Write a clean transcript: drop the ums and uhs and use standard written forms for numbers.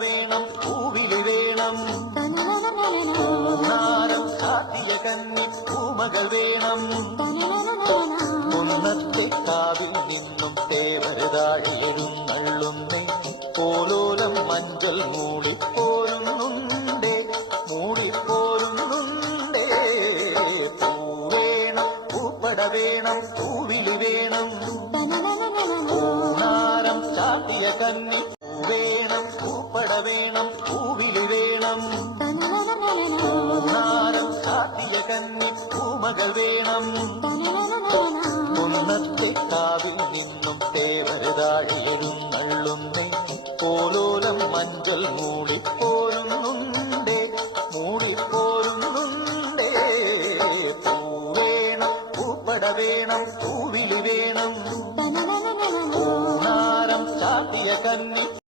വേണം പൂവിളി വേണം പൂനാരം കാട്ടിയ കന്നി പൂമകൾ വേണം കുന്നത്തെ കാവിൽ നിന്നും തേവരുതാഴെഴുന്നള്ളുന്നേ പോലോലം മഞ്ചൽ മൂളിപ്പോരുന്നുണ്ടേ മൂളിപ്പോരുന്നുണ്ടേ പൂവേണം പൂപ്പട വേണം പൂവിളി വേണം പൂനാരം കാട്ടിയ കന്നി പൂവേണം പൂപ്പട വേണം പൂവിളി വേണം പൂനാരം കാട്ടിയ കന്നി പൂമകൾ വേണം കുന്നത്തെ കാവിൽ നിന്നും തേവരുതാഴെഴുന്നള്ളുന്നേ പോലോലം മഞ്ചൽ മൂളിപ്പോ